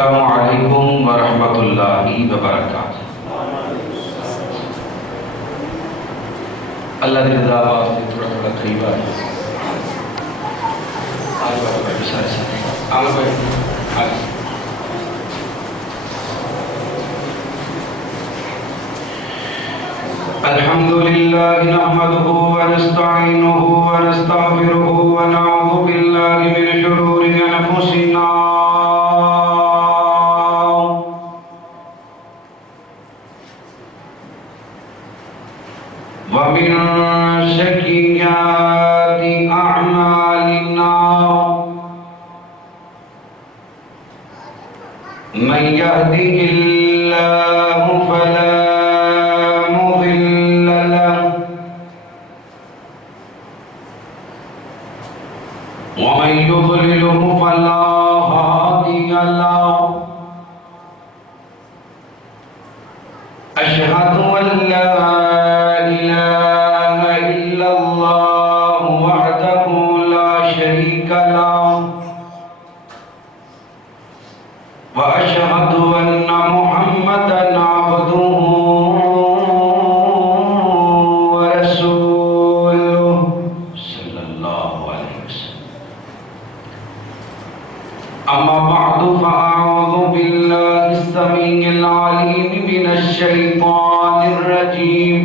السلام علیکم ورحمۃ اللہ وبرکاتہ۔ اللہ کی رضا واسطے تھوڑا قریب آئے۔ آج بات بھائی سارے ساتھی عامر بھائی آج الحمد للہ نحمده ونستعینه ونستغفره ونعوذ باللہ من شرور انفسنا ومن سيئات أعمالنا من يهده الله فلا مضل له ومن يضلله فلا هادي له أشهد أن لا إله إلا الله وحده لا شريك له وأشهد أن محمدا عبده ورسوله صلى الله عليه وسلم أما بعد فأعوذ بالله السميع العليم من الشيطان الرجيم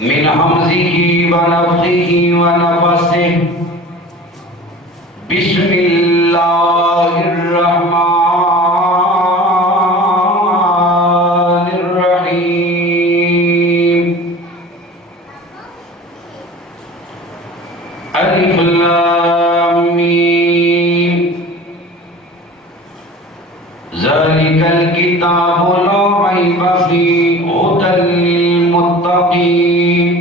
من همزه ونفخه ونفثه بسم الله الرحمن الرحيم ألف لام ميم ذلك الكتاب لا ريب فيه هدى للمتقين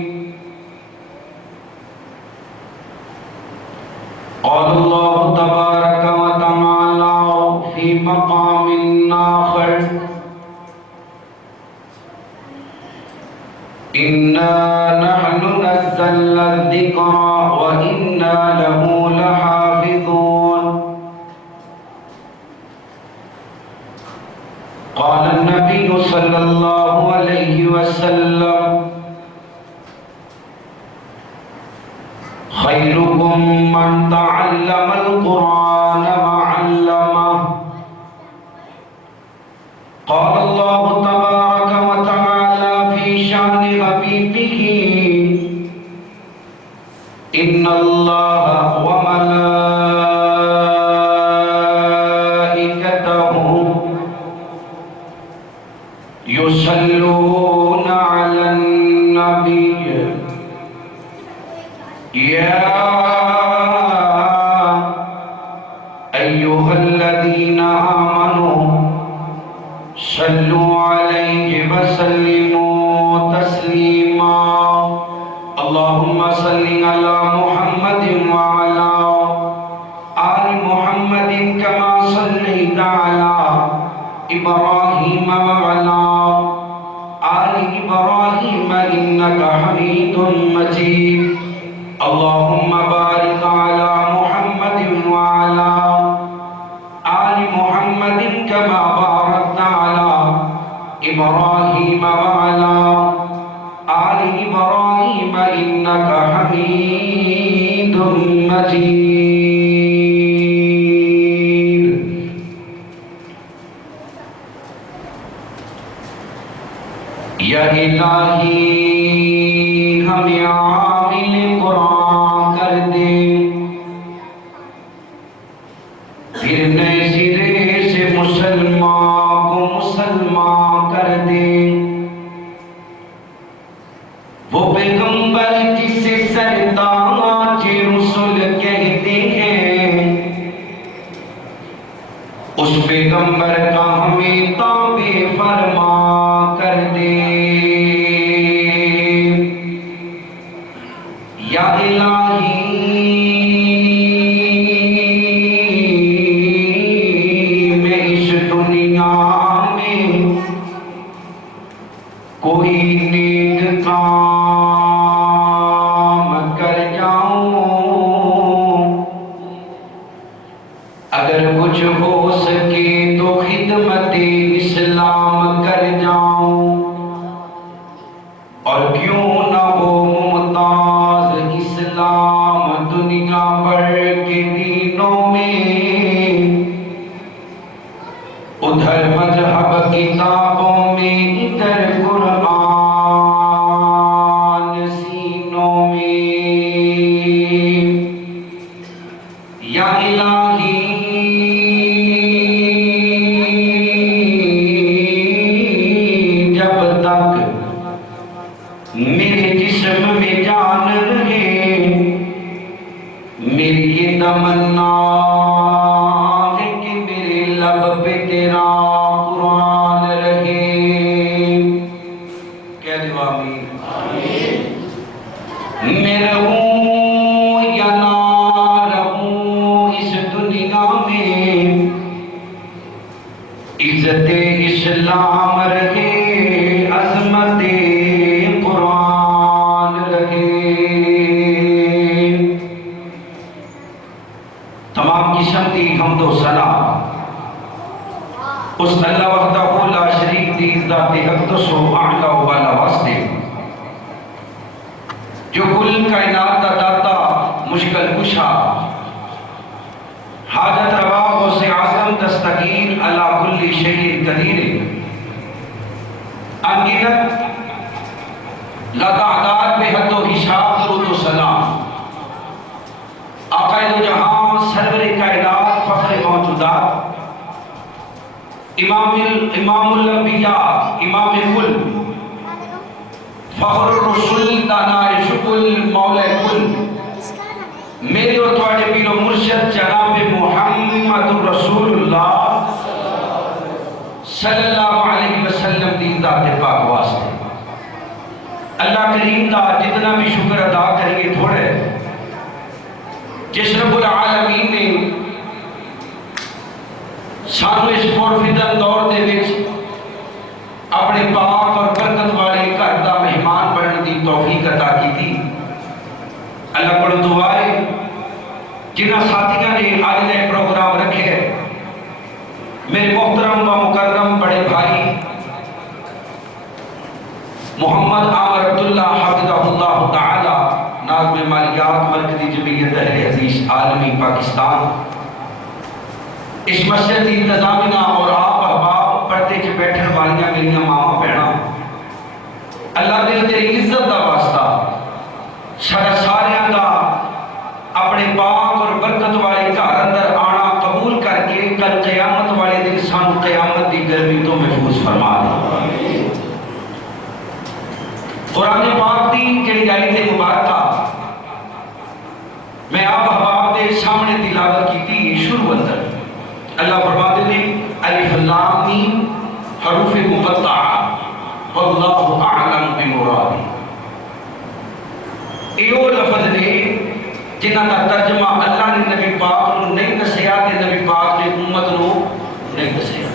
قال الله تبارك وتعالى في مقام آخر إنا نحن نزلنا الذكر وإنا له لحافظون قال النبي صلى الله عليه وسلم خيركم من تعلم القرآن وعلمه قال الله تبارك وتعالى في شأن حبيبه إن الله وملائكته يصلون على النبي يا أيها الذين آمنوا صلوا عليه وسلموا تسليما اللهم صل على محمد وعلى آل محمد كما صليت على إبراهيم وعلى آل إبراهيم إنك حميد مجيد اللهم بارك على محمد وعلى آل محمد كما باركت على إبراهيم وعلى آل إبراهيم إنك حميد مجيد يا إلهي ہمیں عامل قرآن کر دے پھر نئے سرے سے مسلمان کو مسلمان کر دے وہ پیغمبر جسے سردار رسول کہتے ہیں اس پیغمبر کا ہمیں تابع فرما کر دے یا الہی میں اس دنیا میں کوئی نیک کام کر جاؤں اگر کچھ ہو سکے تو خدمت اسلام کر جاؤں، اور کیوں نہ ہو ممتاز اسلام دنیا بھر کے دینوں میں، ادھر مذہب کتابوں میں ادھر قرآن سینوں میں۔ یا الہی جب تک میرے جسم میں جان رہے، میری یہ تمنا ہے کہ میرے لب پہ تیرا قرآن رہے۔ کہہ دو آمین۔ میں رہوں یا نہ رہوں اس دنیا میں، عزت اسلام رہے، عظمت قرآن رہے۔ تمام قسم کی حمد و ثنا اس اللہ وحدہ لا شریک دی ذات اقدس و اعلی و بالا واسطے، جو کل کائنات کا داتا، مشکل کشا، حاجت روا غوث اعظم دستگیر علی کل شیء قدیر، انگنت لاتعداد بے حد و حساب درود و سلام، آقائے دو جہاں سرور کائنات فخر موجودات، امام الانبیاء، امام کل، فخر الرسول، دانائے شکل، مولا کل، میرے اور تواڈے پیر و مرشد جناب محمد رسول اللہ صلی اللہ علیہ وسلم دی ذات پاک واسطے اللہ کریم دا جتنا بھی شکر ادا کریں تھوڑے، جس رب العالمین نے سانو اس پرفتن دور دے وچ اپنے پاک اور برکت والے گھر دا مہمان بننے دی توفیق عطا کی تھی۔ اللہ کو دعائے جنہ ساتھیاں نے آج نئے پروگرام رکھے ہیں، میرے محترم و مکرم بڑے بھائی محمد عامر عبداللہ حافظہ اللہ تعالی، ناظم مالیات مرکزی جمعیت اہل حدیث عالمی پاکستان، اس مسجد کی انتظامیہ اور آپ احباب، پردے چ بیٹھن والیاں میریاں ماواں بہناں، اللہ دے تیری عزت دا واسطہ سارا ساریاں دا اپنے پاک اور برکت والے گھر اندر آنا قبول کر کے کل قیامت والے دن سانو قیامت دی گرمی تو محفوظ فرما دے۔ قرآن پاک دی جڑی آیت مبارکہ میں آپ احباب دے سامنے تلاوت کیتی شروع اندر اللہ فرماتے ہیں الف لام میم حروف مقطعہ واللہ اعلم بمرادہ، ایو لفظ نے جنہاں کا ترجمہ اللہ نے نبی پاک نو نہیں دسیا تے نبی پاک نے امت نو نہیں دسیا،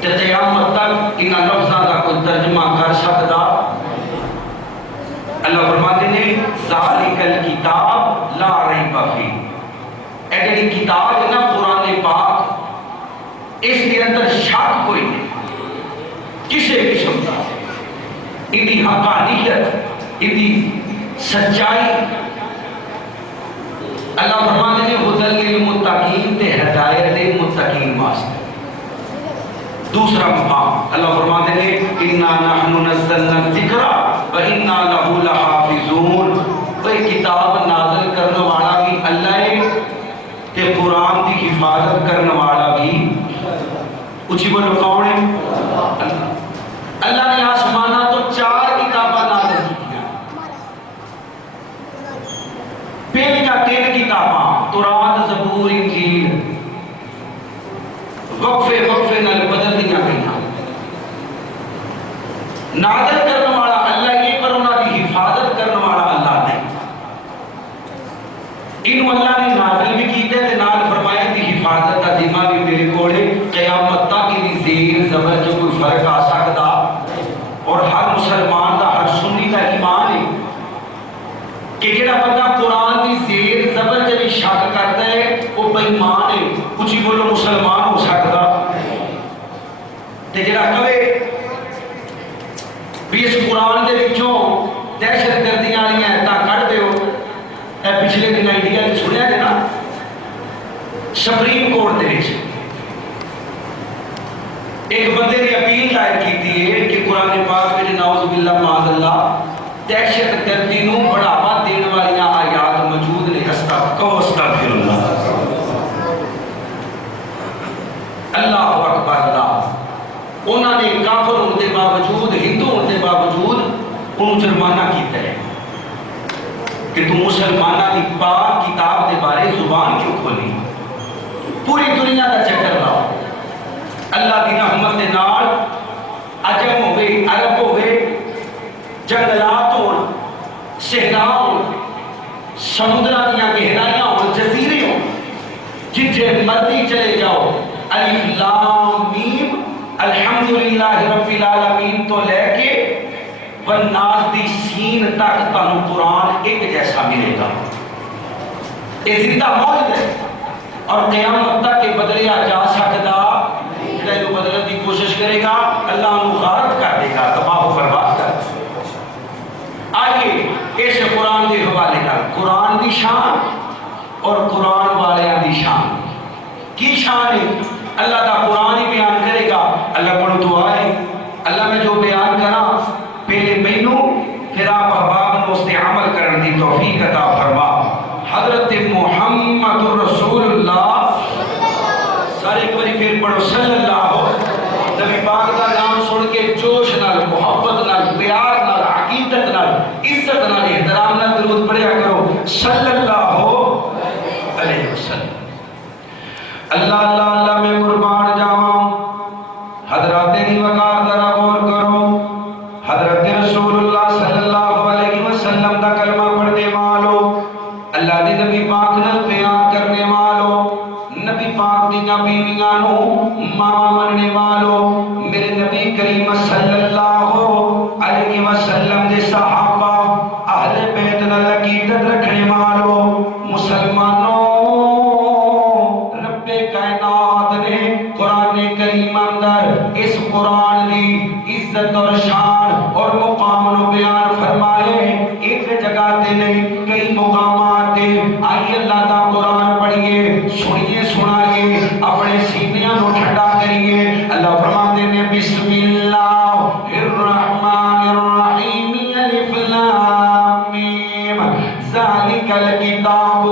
تے قیامت تک انہاں لفظاں دا کوئی ترجمہ کر سکدا۔ اللہ فرماتے ہیں ذالک الکتاب لا ریب فیہ، اے جڑی کتاب ہے نا قرآن پاک، اس کے اندر شک کوئی نہیں کسی قسم کا، ان کی حقانیت، ان کی سچائی۔ اللہ فرماتے ہیں ہدی للمتقین تے ہدایت متقین واسطے۔ دوسرا مقام اللہ فرماتے ہیں انا نحن نزلنا الذکر وانا لہ لحافظون، وہ کتاب نازل کرنے والا بھی اللہ ہے تے قرآن کی حفاظت کرنے والا بھی، اچھی بولو کون ہے؟ اللہ نے آسمانہ تو 4 کتاباں نازل کی، پہلی کا 3 کتاباں تورات، زبور، انجیل، وقفے نال بدل دیا گئی، نازل کرنے والا اللہ یہ پر انہاں کی حفاظت کرنے والا اللہ نہیں۔ انہوں اللہ نے نازل بھی کیتے تے نال فرمایا کہ حفاظت کا ذمہ بھی میرے کولے، قیامت تک کی زیر زبر جو کوئی فرق آ سکتا، اور ہر مسلمان دا، ہر سنی دا ایمان ہے کہ جڑا بندہ قرآن دی زیر زبر جب شک کرتا ہے وہ بے ایمان ہے۔ کچھ بولو مسلمان تے جڑا کہے بھی اس قرآن دے وچوں دہشت گردیاں والیاں تا کڈ دیو، اے پچھلے دن انڈیا وچ سنیا ہے نا سپریم کورٹ دے وچ ایک بندے نے اپیل دائر کی ہے کہ قرآن پاک میں نعوذ باللہ معاذ اللہ دہشت گردی نو بڑھاوا دین والیاں آیات موجود نے۔ استغفر اللہ، اللہ اکبر اللہ۔ انہوں نے کافر ہونے کے باوجود، ہندو ہونے کے باوجود انہوں جرمانہ کیتا ہے کہ تم مسلمانہ کی پاک کتاب کے بارے زبان کیوں کھولی، پوری دنیا کا چکر لاؤ۔ اللہ دی رحمت دے نال عجم ہوئے، عرب ہوئے، جنگلات ہون، صحرا ہون، سمندراں دیاں گہرائیاں ہون، جزیرے ہون، جتھے مرضی چلے جاؤ، الف لام میم الحمدللہ رب العالمین تو لے کے والناس دی سین تک تانوں قرآن ایک جیسا ملے گا۔ یہ زندہ موجود ہے اور قیامت تک یہ بدلیا جا سکتا، جڑا یہ بدلنے کی کوشش کرے گا اللہ انہوں غارت کر دے گا، تباہ و برباد کر دے گا۔ آئیے اس قرآن کے حوالے کا قرآن دی شان اور قرآن والیاں دی شان کی شان ہے، اللہ کا قرآن ہی بیان کرے گا۔ اللہ کو دعا ہے اللہ میں جو بیان کرا پہلے مینوں پھر آپ احباب نو اس نے عمل کرن دی توفیق عطا فرما۔ حضرت محمد رسول اللہ، سارے ایک باری پھر پڑھو صلی اللہ، نبی پاک کا نام سن کے جوش نال، محبت نال، پیار نال، عقیدت نال، عزت نال، احترام نال درود پڑھیا کرو صلی اللہ علیہ وسلم۔ اللہ اللہ اللہ میں قربان جاواں، حضرات دی وقار ذرا غور کرو، حضرت رسول اللہ صلی اللہ علیہ وسلم دا کلمہ پڑھنے والو، اللہ دے نبی پاک نال پیار کرنے والو، نبی پاک دی بیویاں نو ماں مننے والو، میرے نبی کریم صلی اللہ علیہ وسلم دے صحابہ اہل بیت نال عقیدت رکھنے والو، مسلمانوں رب کائنات نے قرآن کریم اندر اس قرآن دی عزت اور شان اور مقام نو بیان فرمائے۔ ایک جگہ تے نہیں کئی مقامات تے آئیے اللہ دا قرآن پڑھیے، سنیے، سنائیے، اپنے سینیاں نو ٹھنڈا کریے۔ اللہ فرماتے ہیں بسم اللہ الرحمن الرحیم الف لام میم ذالک الکتاب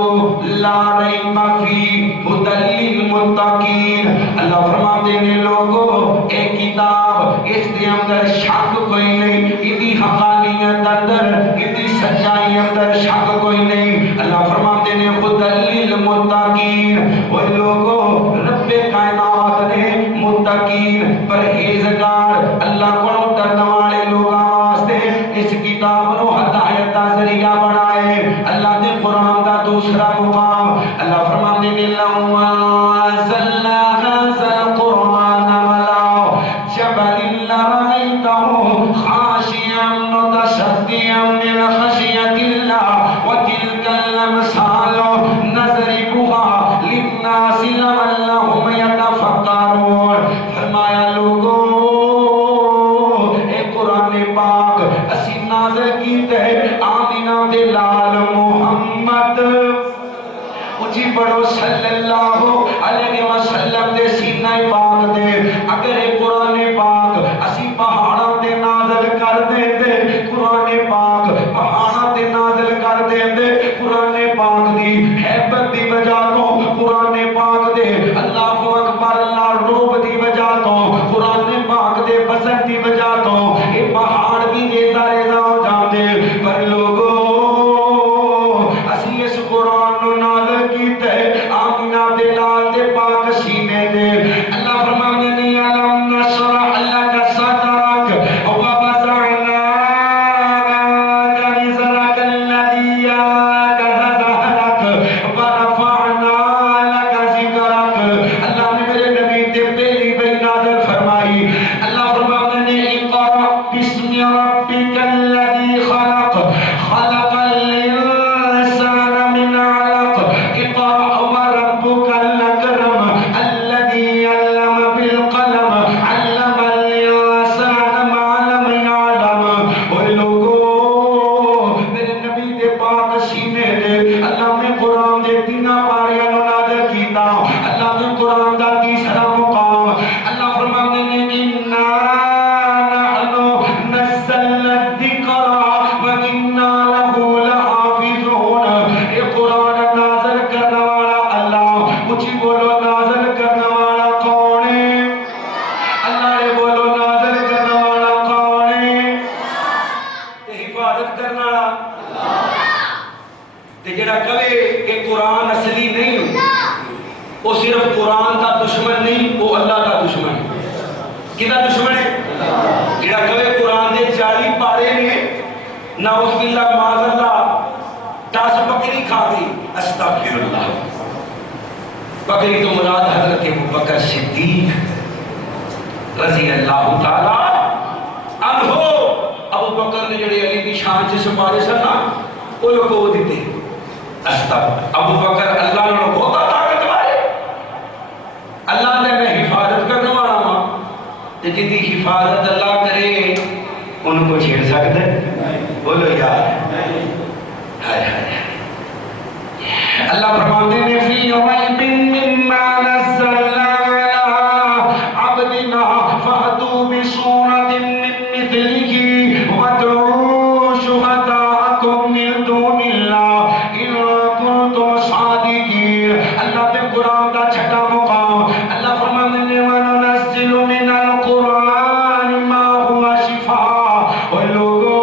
لا ریب فیہ ھدی للمتقین۔ اللہ فرماتے ہیں لوگو اے کتاب اس دے اندر شک کوئی نہیں، ادھی حقانیت اندر، ادھی سچائی اندر شک کوئی نہیں۔ اللہ فرماتے ہیں ھدی للمتقین، وہ لوگو رب کائنات نے متقین پرہیزگار اللہ کو ڈرنے والے لوگاں واسطے اس کتاب نو ہدایت دا ذریعہ بنائے۔ اللہ دے قرآن دا دوسرا مقام اللہ فرماتے ہیں لو انزلنا هذا القرآن على جبل لرأيته خاشعا متصدعا من خشية الله وتلك الأمثال نضربها للناس لعلهم يتفكرون۔ فرمایا لوگو اے قرآن پاک اسی نازل کیتے آمینہ دے لال محمد، اچھی پڑھو صلی اللہ علیہ وسلم دے سینہ پاک دے۔ اگر اے قرآن پاک اسی پہاڑاں دے نازل کر دے دے، قرآن پاک پہاڑاں دے نازل کر دے دے، قرآن پاک دی حیبت دی وجہ تو، قرآن پاک دے اللہ اکبر اللہ روب دی وجہ تو، قرآن پاک دے وزن دی وجہ تو یہ پہاڑ بھی ریزہ ریزہ ہو جاتے۔ پر لوگوں اسی اس قرآن نو نازل کیتے آمینہ دے لال دے پاک سینے دے۔ اللہ فرمانے نہیں علم نشرح لک صدرک ووضعنا عنک وزرک الذی انقض ظہرک ورفعنا لک ذکرک۔ اللہ نے میرے نبی تے پہلی بے نازل فرمائی۔ اللہ فرمانے نے اقرأ بسم ربک الذی خلق، خلق الانسان من علق، اقرأ وربک الاکرم الذی قرآن دا تیسرا مقام اللہ فرماتے ہیں اِنَّا نَحْنُ نَزَّلْنَا الذِّكْرَ وَإِنَّا لَهُ لَحَافِظُونَ یہ قرآن نازل کرنے والا اللہ اچھی بولو نازل کرنے والا کون ہے اللہ نے بولو نازل کرنے والا کون ہے حفاظت کرنے والا تے جڑا کہے کہ قرآن اصلی نہیں وہ صرف قرآن کا دشمن نہیں وہ اللہ کا دشمن ہے کدا دشمن ہے جڑا کہے قرآن دے 40 پارے نے نعوذ باللہ معاذ اللہ 10 بکری کھا گئی استغفر اللہ بکری تو مراد حضرت ابوبکر صدیق رضی اللہ تعالی عنہ ابوبکر نے جڑے علی دی شان چ سپارے سن وہ لوگوں دیتے ابوبکر اللہ نے بہت طاقت والے اللہ نے میں حفاظت کرنے والا ہوں جن کی حفاظت اللہ کرے ان کو چھیڑ سکتے بولو یار ہائے ہائے اللہ فرماتے ہیں فی ریب مما نزلنا علی عبدنا فأتوا بسورة من مثله وادعوا شهداءکم من دون اللہ ان کنتم صادقین اللہ پہ قرآن کا چھٹا مقام اللہ فرماتے ہیں وَنُنَزِّلُ مِنَ الْقُرْآنِ مَا هُوَ شِفَاءٌ اور لوگوں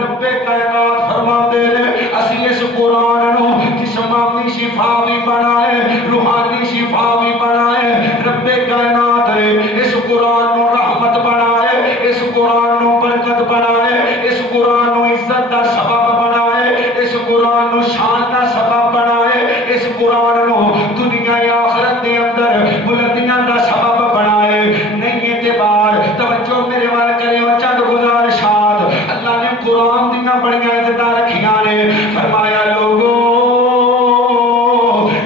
رب کائنات فرماتے ہیں اسی اس قرآن نو جسمانی شفا بھی بنائے روحانی شفا بھی بنائے رب کائنات نے اس قرآن نو رحمت بنائے اس قرآن نو برکت بنائے اس قرآن نو عزت دا سبب بنائے اس قرآن نو شان دا سبب بنائے اس قرآن نو دنیا یا آخرت دے اندر بلندیاں دا سبب بنائے نہیں اعتبار توجہ میرے وال کرے اور چند گزارشات اللہ نے قرآن دیاں بڑیاں عزتاں رکھیاں نے فرمایا لوگوں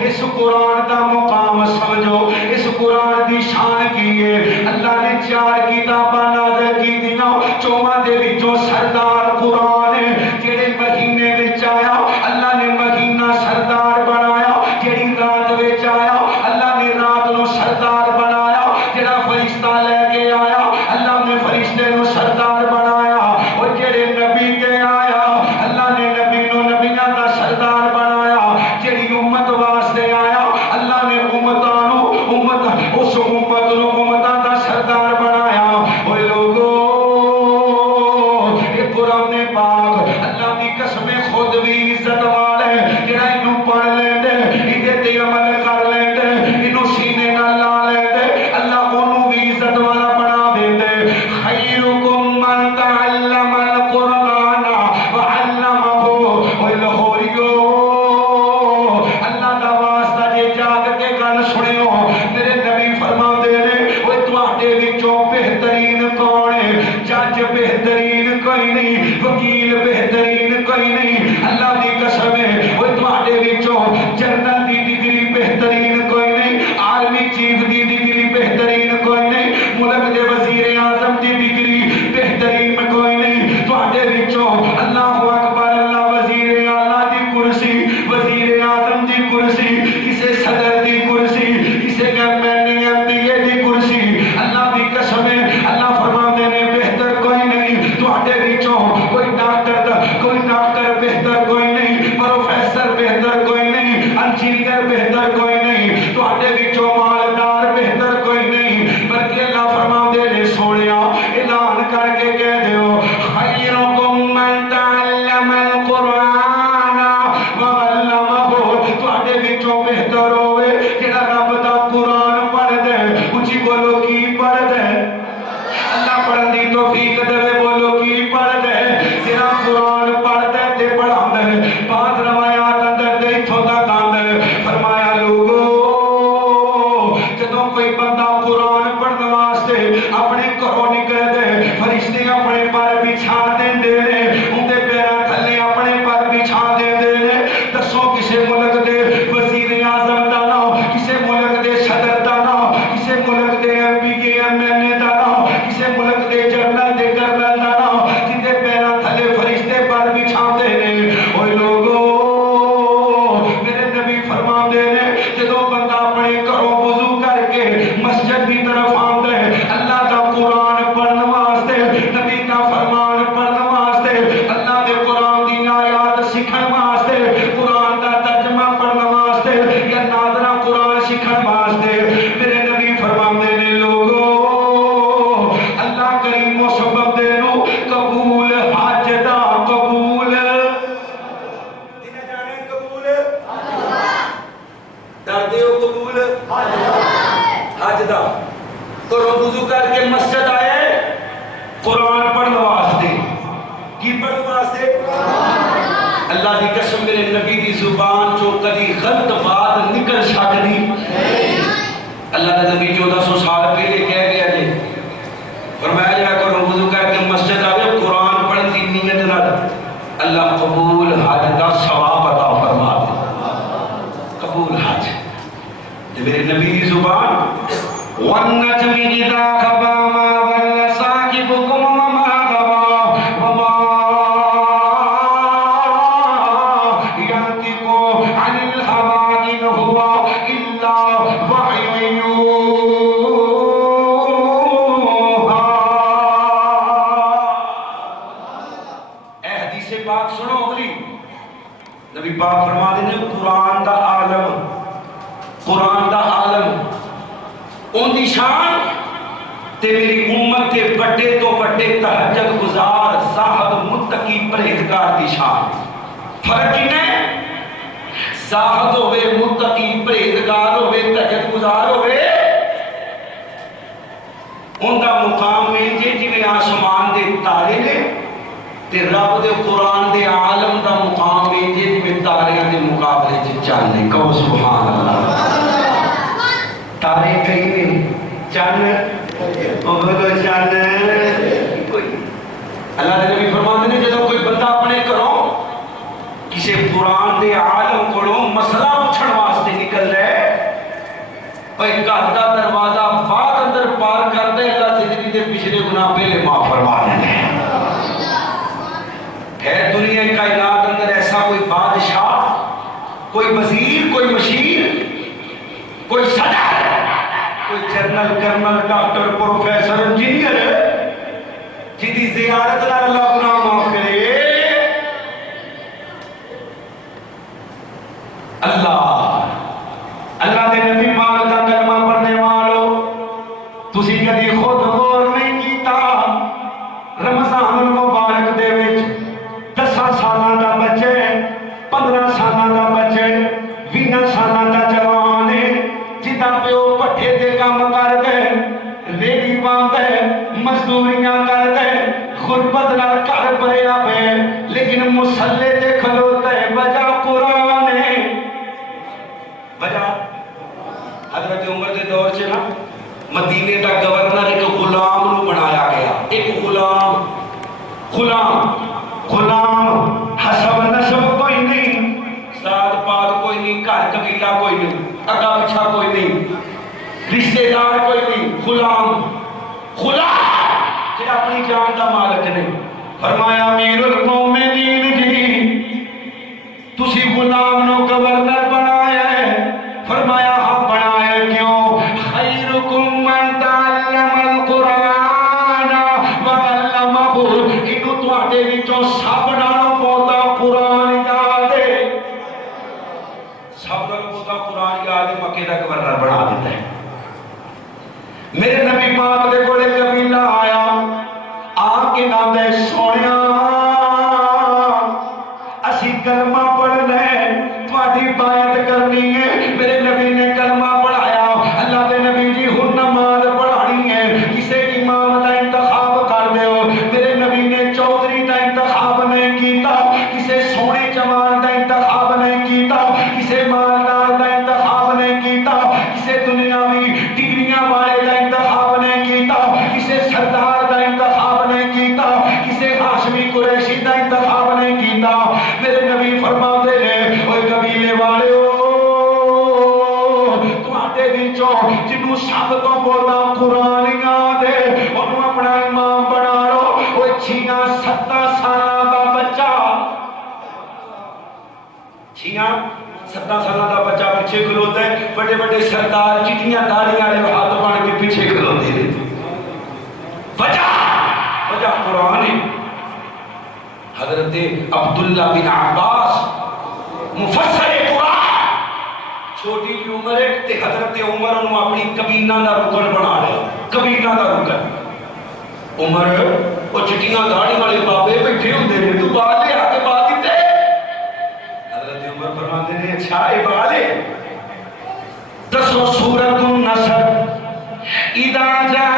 اس قرآن دا مقام سمجھو اس قرآن دی شان کی ہے اللہ نے 4 کتاباں نازل کی دیاں چوہاں دے وچوں سردار قرآن ہے جڑے مہینے وچ آیا اللہ نے مہینہ سردار بنایا جڑی رات وچ آیا اللہ نے رات نو سردار بنایا جڑا فرشتہ لے کے آیا اللہ نے فرشتے نو سردار بنایا اور جڑے نبی کے آیا اللہ نے نبی نو نبیاں دا سردار بنایا جڑی امت واسطے آیا اللہ نے امتاں نو امت اس امت نو امتاں دا سردار بنایا اور لوگوں یہ قرآن پاک اللہ دی قسم خود بھی عزت والے جڑا اینو پڑھ لیندے ایدے تے عمل کر لیندے اینو سینے نال لا لیندے اللہ اونوں بھی عزت والا بنا دیندے خیرکم من تعلم القرآن وعلمہ اور لاہوریو اللہ دا واسطہ جے جاگ کے گل سنیو میرے نبی فرماندے نے اوے تواڈے وچوں بہترین کون ہے جج بہترین کوئی نہیں وکیل بہترین کوئی نہیں اللہ دی قسم ہے اوے تواڈے وچوں جنرل دی ڈگری بہترین کوئی نہیں آرمی چیف دی ڈگری بہترین کوئی نہیں ملک دے وزیر اعظم دی ڈگری بہترین کوئی نہیں تواڈے وچوں اللہ اکبر اللہ وزیر اعلیٰ دی کرسی وزیر اعظم دی کرسی کسے صدر دی کرسی کسے ایم این پی اے دی کرسی اللہ دی قسم ہے اللہ فرماندے نے بہتر کوئی نہیں تواڈے وچوں کوئی ڈاکٹر بہتر کوئی نہیں پروفیسر بہتر کوئی نہیں انجینئر بہتر کوئی نہیں تواڈے وچوں مالدار بہتر کوئی نہیں بلکہ اللہ فرماندے نے سونیا اعلان کر کے کہہ دیو خیرکم من تعلم القرآن وعلمہ تواڈے وچوں بہتر ہوئے جڑا رب دا قرآن پڑھ دے اونچی بولو کی پڑھ دے اللہ پڑھن دی توفیق دے بولو کی پڑھ دے جڑا قرآن پڑھ دے تے پڑھاندا ہے بعض روایات اندر تے ایتھوں تک آندا ہے فرمایا لوگوں جدوں کوئی بندہ قرآن پڑھن واسطے اپنے گھروں نکل دے فرشتے اپنے پر بچھا دیندے نے اونتے پیراں تھلے اپنے پر بچھا دیندے نے دسو کسے ملک دے وزیر اعظم دا نام کسے ملک دے صدر دا نام کسے ملک دے ایم پی کے ایم این اے دا نام کسے ملک دے جنرل دے کرنل دا نام جتے پیراں تھلے فرشتے پر بچھاندے نے اوے لوگوں میرے نبی فرماندے نے جدوں بندہ سکھن واسطے میرے نبی فرماندے نے لوگو اللہ کریم و سبب دے نو قبول حج دا قبول جنہیں جانے قبول در دیو قبول حج دا کرو وضو کر کے مسجد آئے قرآن پڑھنے واسطے کی پڑھنے واسطے اللہ دی قسم میرے نبی دی زبان جو کدی غلط بات نکل سکتی اللہ دا نبی 1400 سال پہلے کہہ گیا جی فرمایا جا کرو وضو کر کے مسجد آئے قرآن پڑھن دی نیت نال اللہ قبول حج دا ثواب عطا فرما دے قبول حج میرے نبی دی زبان وَالنَّجْمِ إِذَا هَوَىٰ مَا ضَلَّ صَاحِبُكُمْ وَمَا غَوَىٰ وَمَا يَنطِقُ عَنِ الْهَوَىٰ إِنْ هُوَ إِلَّا وَحْيٌ يُوحَىٰ۔ اے حدیث پاک سنو اگلی نبی پاک فرما دینے قرآن دا عالم قرآن دا عالم ان دی شان تے میری امت کے بڑے تو بڑے تہجد گزار زاہد متقی پرہیزگار دی شان فرق ہی نہیں زاہد ہوئے متقی پرہیزگار ہوئے تہجد گزار ہوئے ان دا مقام میں جی میں آسمان دے تارے نے تے رب دے قرآن دے عالم دا مقام میں جی میں تاریاں دے مقابلے چلنے کہو سبحان اللہ تارے کہیں نہیں چند بہت چند کوئی اللہ نے نبی فرماتے ہیں جب کوئی بندہ اپنے کرو کسی قرآن دے عالم کرو مسئلہ پوچھن واسطے نکل رہے اور ایک گھر دروازہ بعد اندر پار کر دے اللہ زندگی دے پچھلے گناہ پہلے معاف فرما دے ہے دنیا کائنات اندر ایسا کوئی بادشاہ کوئی وزیر کوئی مشیر کوئی صدر کوئی general colonel doctor professor engineer جدی زیارت نہ اللہ گناہ معاف کرے اللہ دے نبی پاک دا کلمہ پڑھنے والو تسی کدی خود غور نہیں کیتا رمضان المبارک دے وچ 10 سالاں دا بچے 15 سالاں دا بچے 20 سالاں دا جوان جدا پیو پٹھے دے کام کر دے ریڑی باندھ دے مزدوریاں کر دے غربت نال گھر بھریا پے لیکن مصلے تے کھلوتے وجہ قرآن ہے وجہ حضرت عمر دے دور سے نا مدینے دا گورنر ایک غلام نو بنایا گیا ایک غلام حسب نسب کوئی نہیں ساتھ پات کوئی نہیں گھر قبیلہ کوئی نہیں اگا پچھا کوئی نہیں رشتہ دار کوئی نہیں غلام جڑا اپنی جان دا مالک نہیں فرمایا امیر المومنین جی تسی غلام نو گورنر بنایا ہے فرمایا ہاں بنایا کیوں خیرکم من تعلم القرآن وعلمہ انہوں تواڈے وچوں سب نالوں بہتا قرآن یاد ہے سب نالوں بہتا قرآن یاد ہے مکے دا گورنر بنا دیتا ہے میرے نبی پاک دے کولے قبیلہ آیا آ کے نام دے سونیا اسی کلمہ پڑھنا ہے تواڈی بیعت کرنی ہے میرے نبی نے کلمہ پڑھایا اللہ دے نبی جی ہن نماز پڑھانی ہے کسے امام دا انتخاب کر دیو میرے نبی نے چودھری دا انتخاب نہیں کیتا کسے سونے جوان دا انتخاب نہیں کیتا کسے مالدار دا انتخاب نہیں کیتا کسے دنیاوی ڈگریاں والے دا انتخاب نہیں کیتا کسے سردار دا انتخاب نہیں کیتا کسے ہاشمی قریشی دا انتخاب نہیں کیتا میرے نبی فرماتے ہیں اوے قبیلے والے تواڈے وچوں جنوں سب تو بولا قرآن یاد ہے انہوں اپنا امام بنا لو اوے 6-7 سالاں دا بچہ 6-7 سالاں دا بچہ پیچھے کھلوتا ہے بڑے بڑے سردار چٹیاں داڑیاں والے ہاتھ بن کے پیچھے کھلوتے ہیں وجہ قرآن ہے حضرت عبداللہ بن عباس مفسر قرآن چھوٹی کی عمر ہے حضرت عمر انہوں اپنی کبینہ دا رکن بنا لیا، کبینہ دا رکن۔ عمر وہ چٹیاں داڑھی والے بابے بیٹھے ہوندے نے، تو بال لے آ کے بال دیتے۔ حضرت عمر فرماتے ہیں اچھا یہ بال ہے، دسو سورۃ النصر اذا جاء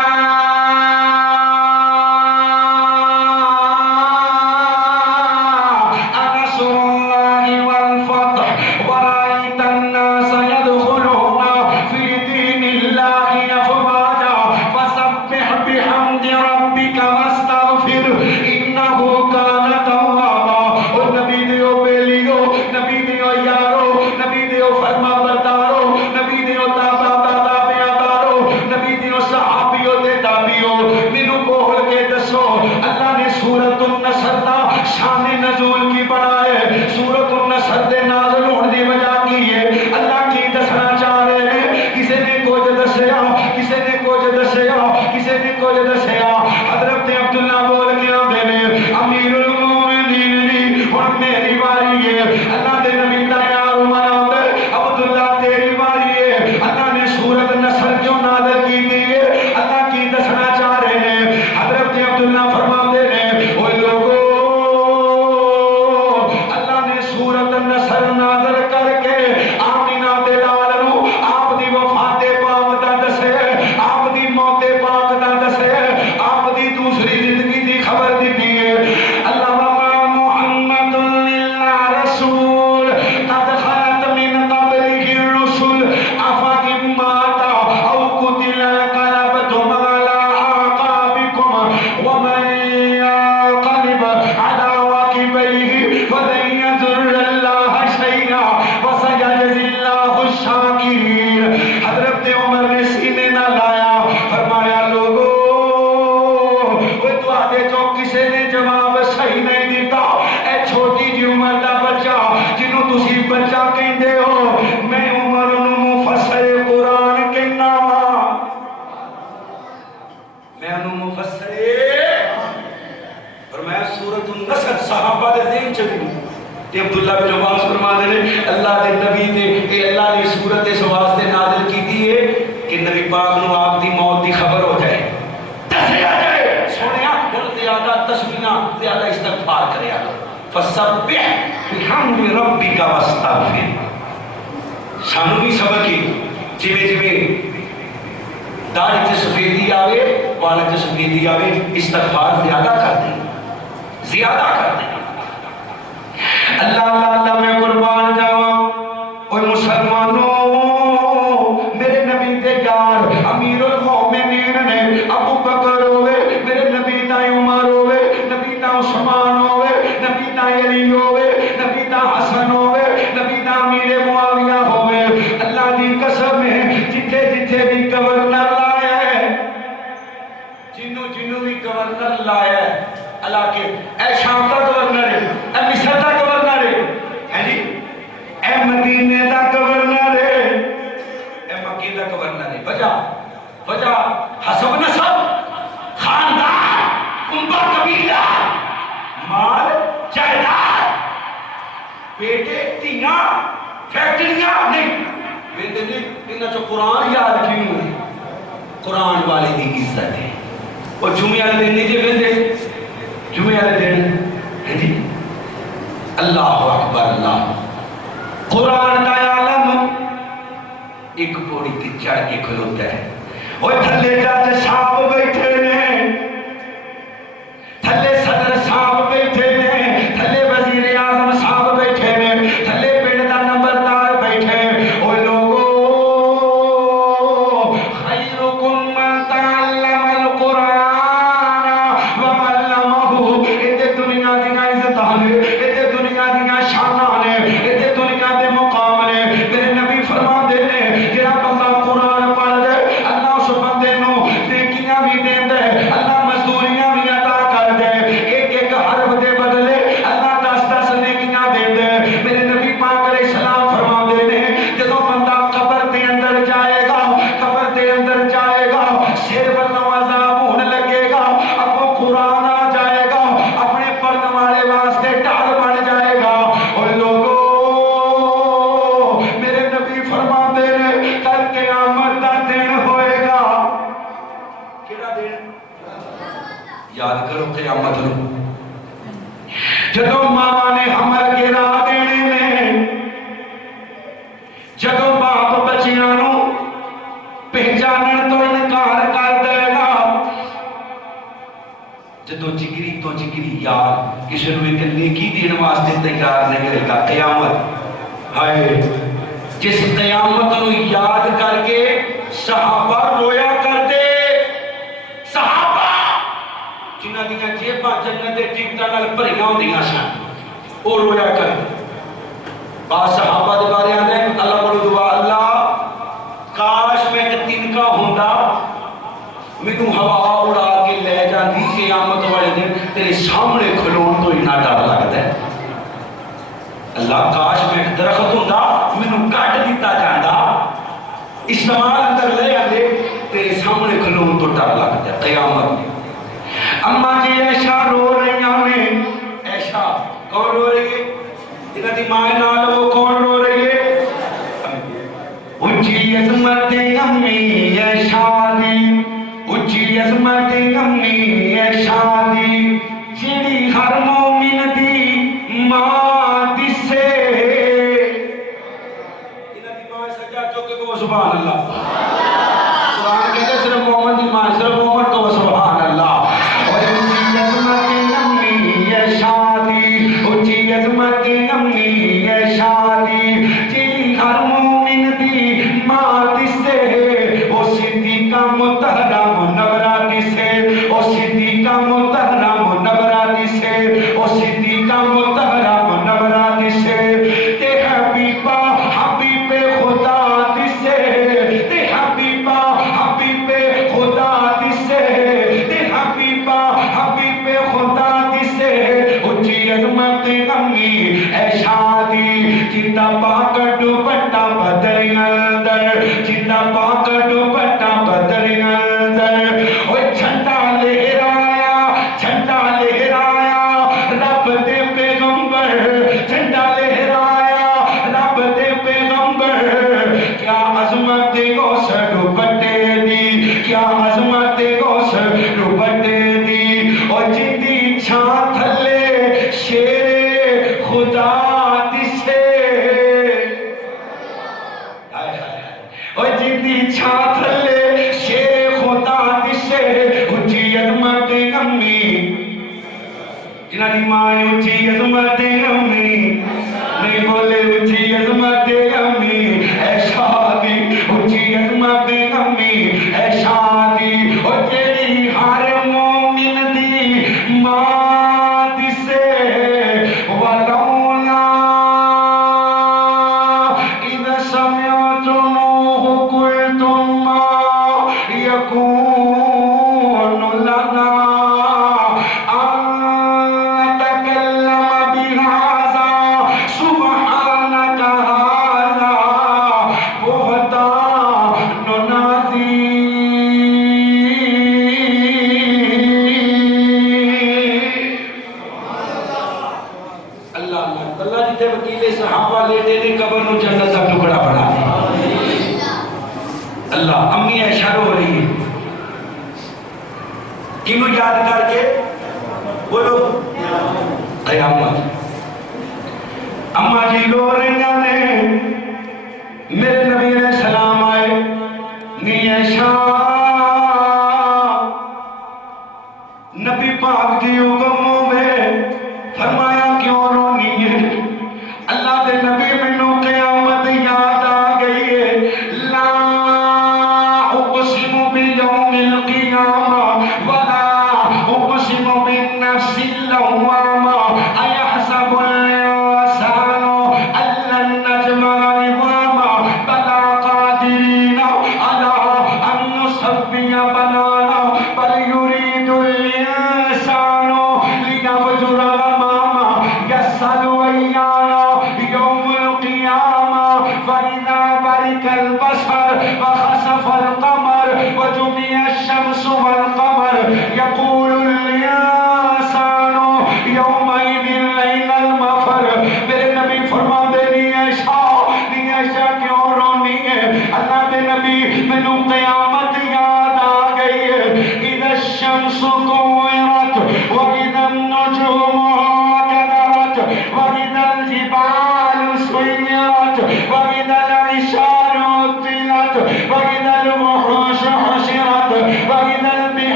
عبداللہ بن عباس فرماتے ہیں اللہ دے نبی تے اے اللہ نے سورت اس واسطے نازل کی دی ہے کہ نبی پاک نو آپ دی موت دی خبر ہو جائے، دسیا جائے سونیا ہن زیادہ تسبیح زیادہ استغفار کریا فسبح بحمد ربک واستغفر۔ سانو بھی سبق کی جویں جویں داڑھی تے سفیدی آوے والے تے سفیدی آوے استغفار زیادہ کر دیں، زیادہ کر دیں۔ اللہ اللہ اللہ میں قربان جاواں اوے مسلمانوں، میرے نبی دے یار امیر المومنین نے ابو بکر ہوئے، میرے نبی دا عمر ہوئے، نبی دا عثمان ہوئے، نبی دا علی ہوئے، نبی دا حسن ہوئے، نبی دا امیر معاویہ ہوئے۔ اللہ دی قسم ہے جتھے جتھے بھی گورنر لایا ہے، جنوں جنوں بھی گورنر لایا ہے، اللہ کے اے شام کا گورنر ہے، اے مصر کا گورنر ہے، اے مدینے کا گورنر ہے، اے مکی کا گورنر ہے۔ وجہ حسب نسب، خاندان، کنبہ قبیلہ، مال جائیداد، بیٹے تیاں فیکٹریاں نہیں، بیٹے نہیں انہاں چو قرآن یاد کیوں ہے؟ قرآن والے دی عزت ہے۔ اور جمعہ والے دن نہیں دے جمعہ والے دن ہے جی اللہ اکبر اللہ قرآن کا عالم ایک پوڑی تے چڑھ کے کھلوتا ہے۔ وہ تھلے جج صاحب بیٹھے نے، تھلے صدر صاحب بیٹھے نے، تھلے وزیر اعظم صاحب بیٹھے نے، تھلے پنڈ دا نمبردار بیٹھے۔ او لوگو خیرکم من تعلم القرآن وعلمہ، ایتے دنیا دیاں عزتاں نے، ایتے دنیا دیاں شاناں نے، ایتے دنیا دے مقام نے۔ میرے نبی فرماندے نے جڑا بندہ قرآن پڑھ دے اللہ اس بندے نو نیکیاں بھی دیندا ہے، اللہ یاد کرو قیامت نو جدو ماما نے حمل گرا دینے نے جدو باپ بچیاں نو پہچانن تو انکار کر دے گا جدو جگری تو جگری یار کسی نو ایک نیکی دین واسطے تیار نہیں رہے گا قیامت ہائے جس قیامت نو یاد کر کے صحابہ رویا کر دے صحابہ جنہ دیاں جیباں جنت دے ٹکٹاں نال بھریاں ہوندیاں سن او رویا کر بعض صحابہ دے بارے آندے اللہ بولو دعا اللہ کاش میں ایک تنکا ہوندا مینوں ہوا اڑا کے لے جاندی قیامت والے دن تیرے سامنے کھلون تو اتنا ڈر لگتا ہے اللہ کاش میں ایک درخت ہوندا مینوں کٹ دیتا جاندا استعمال اندر لے آندے تیرے سامنے کھلون تو ڈر لگتا ہے قیامت میں اما جی عائشہ رو رہیاں نے عائشہ کون رو رہی ہے انہاں دی ماں نال وہ کون رو رہی ہے اونچی عظمت امی عائشہ دی اونچی عظمت امی عائشہ دی جیڑی ہر مومن دی ماں دسے انہاں دی ماں سجا چوکے کو سبحان اللہ قرآن کہتے ہیں صرف مومن دی ماں صرف مومن کو سبحان اللہ عظمت امی عائشہ دی جی ہر مومن دی ماں دسے او صدیقہ مطہرہ منورہ دسے او صدیقہ مطہرہ منورہ دسے او صدیقہ مطہرہ منورہ دسے تے حبیبہ حبیب خدا دسے تے حبیبہ حبیب خدا دسے تے حبیبہ حبیب خدا دسے اونچی عظمت امی عائشہ دی جندا پاک دوپٹہ بدر اندر جندا پاک دوپٹہ بدر اندر او جھنڈا لہرایا رب دے پیغمبر جھنڈا لہرایا رب دے پیغمبر کیا عظمت غوث دوپٹے دی کیا عظمت غوث دوپٹے دی او جندی چھاں تھلے شیر خدا دسے او جندی چھاں تھلے شیر خدا دسے اونچی عظمت امی جنہاں دی ماں اونچی عظمت امی نہیں بولے اونچی عظمت امی عائشہ دی اونچی عظمت امی عائشہ دی او جیڑی ہر مومن دی ماں دسے ولولا اذا سمعتموه قلتم ما يكون لنا أن نتكلم بهذا سبحانك هذا بهتان عظيم اللہ جتے وکیل صحابہ لیٹے نے قبر نو جنت کا ٹکڑا بنا اللہ امی عائشہ رو رہی ہے کنو یاد کر کے بولو قیامت اما جی رو رہی نے میرے نبی علیہ السلام آئے نی عائشہ نبی پاک دی غموں میں فرمایا کیوں رونی ہے اللہ دے نبی منو قیامت یاد آ گئی ہے لا اقسم بیوم القیامہ ولا اقسم بالنفس اللوامہ ایحسب الانسان ان لن نجمع عظامہ بلا قادرین علی ان نسوی بنانا بل یرید الانسان لیفجر امامہ یسأل ایانا یوم القیامہ فإذا برق البصر وخسف القمر وجمع الشمس والقمر يقول الإنسان يومئذ أين المفر میرے نبی فرما دے نی عائشہ کیوں رونی ہے اللہ دے نبی مینوں قیامت یاد آ گئی ہے اذا الشمس كورت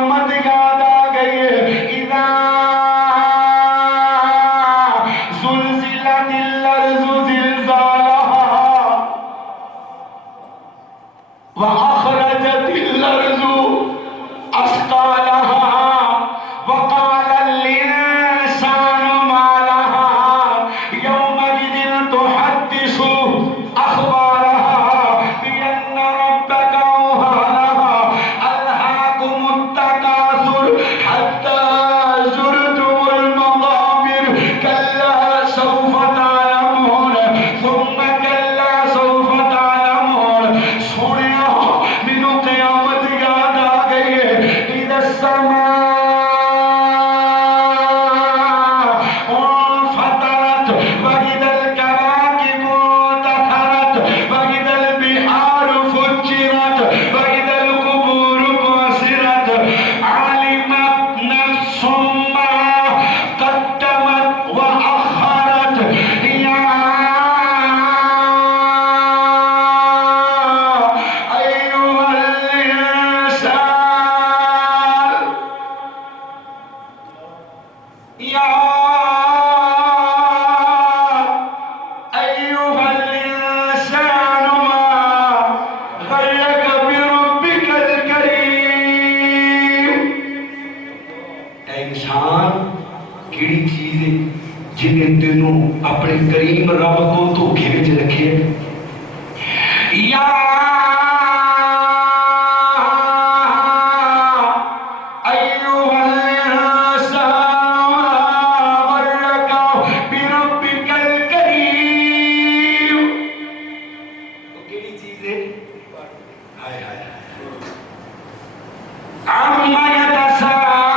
قیامت یاد آ گئی ہے. اذا زلزلت الارض زلزالها واخرجت الارض اثقالها وقال الانسان ما لها يومئذ تحدث اخبارها بان ربك اوحى لها الهاكم التكاثر حتى زرتم المقابر كلا سوف تعلمون ثم كلا سوف تعلمون. سنیا مینوں قیامت یاد آ گئی ہے. اذا السماء انفطرت واذا الكواكب انتثرت واذا البحار فجرت واذا القبور بعثرت علمت نفس ما قدمت واخرت. يا ايها الانسان يا أيها الإنسان ما غرك بربك الكريم. اے انسان کیڑی چیز ہے جنہیں تینوں اپنے کریم رب کو دھوکے وچ رکھے. یا أيها الإنسان ما غرك بربك الكريم. وہ کیڑی چیز ہے؟ ہائے ہائے عما يتساءلون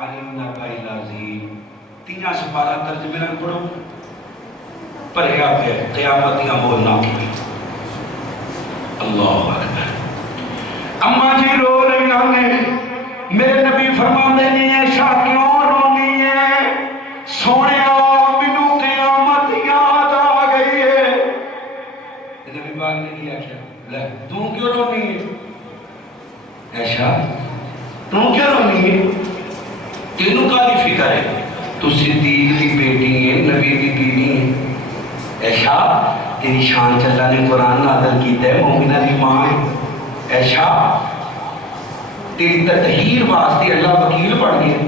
عن النبأ العظيم. تینا سپارہ ترجمے نہ پڑھو پڑھیا پہ قیامت یا بولنا کی. اللہ اکبر. اماں جی رو رہی ہیں. میرے نبی فرماندے نہیں ہے شاہ کیوں رونی ہے؟ سونیا مینوں قیامت یاد آ گئی ہے. نبی پاک نے کیا کیا لے تو کیوں رونی ہے؟ ایشا تو کیوں رونی ہے؟ تینوں کالی فکر ہے؟ تو صدیق دی بیٹی ہے، نبی دی بیوی ہے. ایشا تیری شان چ اللہ نے قرآن نازل کیتا ہے، مومنہ دی ماں ہے. ایشا تیری تطہیر واسطے اللہ وکیل پڑھ گیا.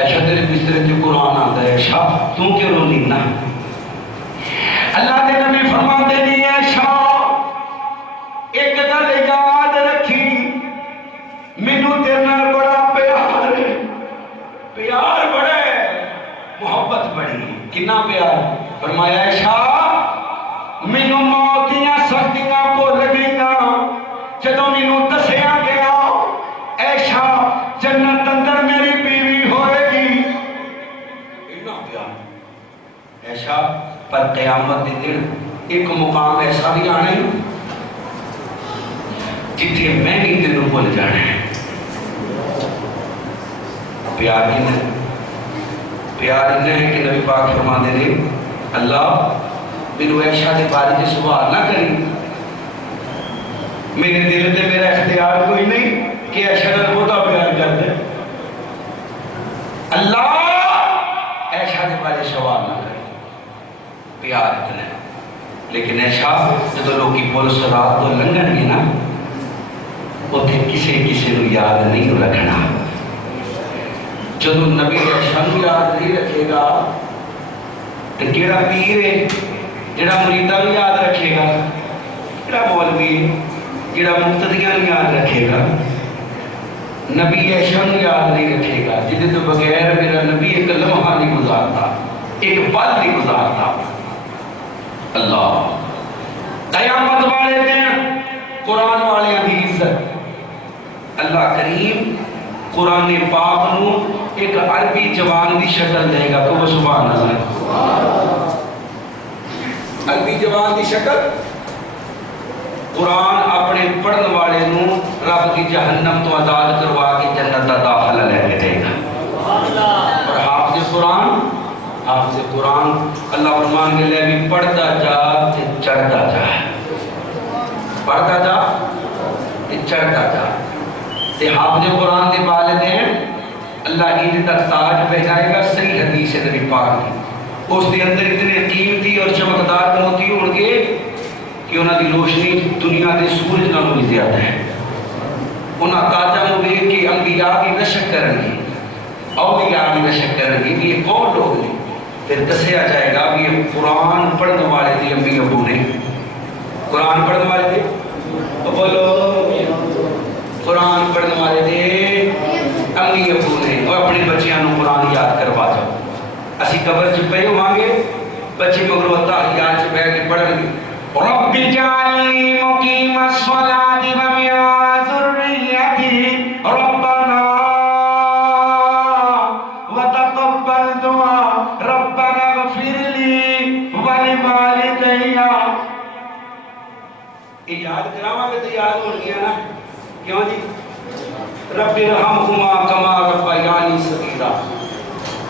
ایشا تیرے بسترے سے قرآن آتا ہے. ایشا تو کیوں رونی نہ؟ اللہ کے نبی فرماتے نہیں ایشا ایک گل یاد رکھی مینوں تیرے نال بڑا پیار ہے. پیار بڑا ہے، محبت بڑی ہے. کنا پیار؟ فرمایا ایشا مینوں موت دیاں سختیاں بھول گئیاں جدوں مینوں دسیا گیا ایشا جنت اندر میری بیوی ہوئے گی. اتنا پیار ایشا. پر قیامت کے دن ایک مقام ایسا بھی آنا ہے جتھے میں بھی تینوں بھول جانا ہے. پیار ہی نہیں. پیار ہی نہیں ہے کہ نبی پاک فرما دے رہے اللہ میرے عائشہ کے بارے میں سوال نہ کری. میرے دل تے میرا اختیار کوئی نہیں کہ عائشہ کا بہتا پیار کر دے. اللہ عائشہ کے بارے سوال نہ کرے. پیار اتنا ہے. لیکن عائشہ جب لوگ کی پولیس رات تو لنگن گے نا اتنے کسی نو یاد نہیں رکھنا. جب نبی عائشہ نو یاد نہیں رکھے گا تو کیڑا پیر ہے جڑا مریداں نو یاد رکھے گا؟ کیڑا مولوی ہے جڑا مقتدیاں نو یاد رکھے گا؟ نبی عائشہ نو یاد نہیں رکھے گا جدے تو بغیر میرا نبی ایک لمحہ نہیں گزارتا، ایک پل نہیں گزارتا. اللہ قیامت والے دن قرآن والے دی عزت. اللہ کریم قرآن پاک نو ایک عربی جوان دی شکل دے گا. تو سبحان اللہ. عربی جوان دی شکل. قرآن اپنے پڑھن والے نو رب کی جہنم تو آزاد کروا کے جنت کا داخلہ لے کے دے گا. اور حافظ قرآن اللہ فرمان کے لئے بھی پڑھتا جا تے چڑھتا جا. پڑھتا جا تے چڑھتا جا. تے حافظ قرآن دے والدین اللہ عید تک تاج پہنائے گا، صحیح حدیث ہے نبی پاک کی، اس دے اندر اتنے قیمتی اور چمکدار موتی ہوں گے کہ انہاں دی روشنی دنیا دے سورج نالوں بھی زیادہ ہے۔ انہاں تاجاں نوں ویکھ کے انبیاء بھی رشک کرن گے، اولیاء بھی رشک کرن گے کہ یہ کون لوگ ہیں؟ پھر دسیا جائے گا کہ یہ قرآن پڑھنے والے دی امی ابو نے، قرآن پڑھنے والے دے بولو، قرآن پڑھنے والے دے امی ابو نے، اور اپنے بچیاں نوں قرآن یاد کروا جاؤ۔ اسی قبر چ پے ہوواں گے، بچے مگروں تحیات چ بیٹھ کے پڑھن گے، رب اجعلنی مقیم الصلاۃ ومن ذریتی ربنا وتقبل دعاء ربنا اغفر لی ولوالدی۔ یہ یاد کراواں گے تو یاد ہو گیا نا، کیوں جی؟ رب ارحمہما کما ربیانی صغیرا۔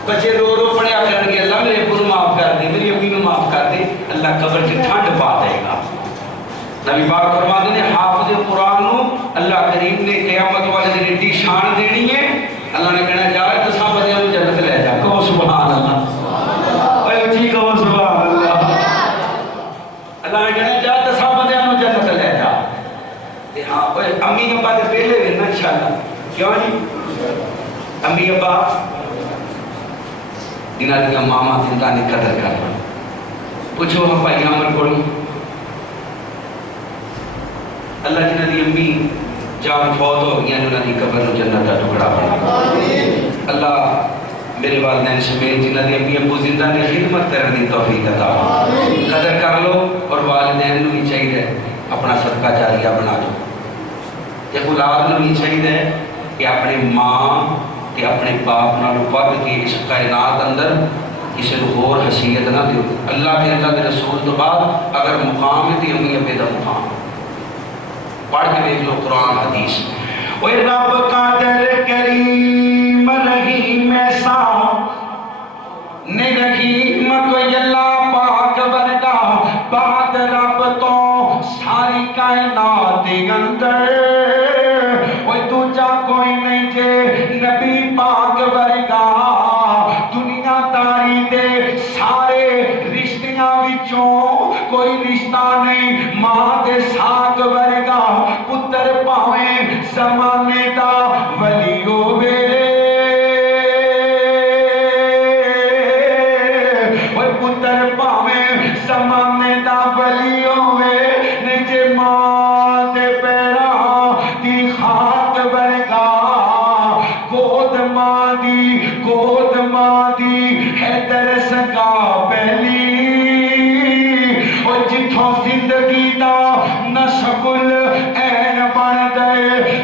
بچے رو رو پڑھیا کرن گے، اللہ میرے ابو نوں معاف کر دے، میری امی نوں معاف کر دے، اللہ قبر کی ٹھنڈ پا دے گا۔ نبی پاک فرماتے ہیں حافظ قرآن نوں اللہ کریم نے قیامت والے دن ایڈی شان دینی ہے، اللہ نے کہنا جا تساں بندیاں نوں جنت لے جا، کہو سبحان اللہ، اے اچھی کہو سبحان اللہ۔ اللہ نے کہنا جا تساں بندیاں نوں جنت لے جا۔ تے ہاں اوے امی ابا دے پہلے وینا انشاءاللہ، کیوں جی؟ امی ابا انہاں دی ماما زندہ نے قدر کر پوچھو ہاں بھائی عمر کو اللہ جنہاں دی امی جان فوت ہو گئی انہاں دی قبر نوں جنت دا ٹکڑا بنا۔ اللہ میرے والدین سمیت جنہاں دی امی ابو زندہ نے خدمت کرنے دی توفیق عطا قدر کر لو، اور والدین نوں بھی چاہیے اپنا صدقہ جاریہ بنا دو۔ ایک اولاد نوں بھی چاہیے کہ اپنے ماں کہ اپنے باپ نالوں ود کے اس کائنات اندر کسی کو اور حیثیت نہ دیو۔ اللہ کے اللہ کے رسول تو بعد اگر مقام ہے تو امی ابے دا مقام۔ پڑھ کے دیکھ لو قرآن حدیث۔ اوے رب قادر کریم رحیم ایسا نے رحیم کوئی اللہ پاک ورگا بعد رب تو ساری کائنات اندر دوجا کوئی نہیں جے نبی پاک ورگا۔ دنیا داری دے سارے رشتیاں وچوں کوئی رشتہ نہیں ماں دے ساگ ورگا۔ پتر پاویں زمانے دا ولی ہووے، اوے پتر پاویں زمانے دا ولی ہووے، نہیں جے ماں دے پیراں دی خاک ورگا۔ گود ماں دی حیدر سگا پہلی، اور جتھوں زندگی دا نشکل این بن دے،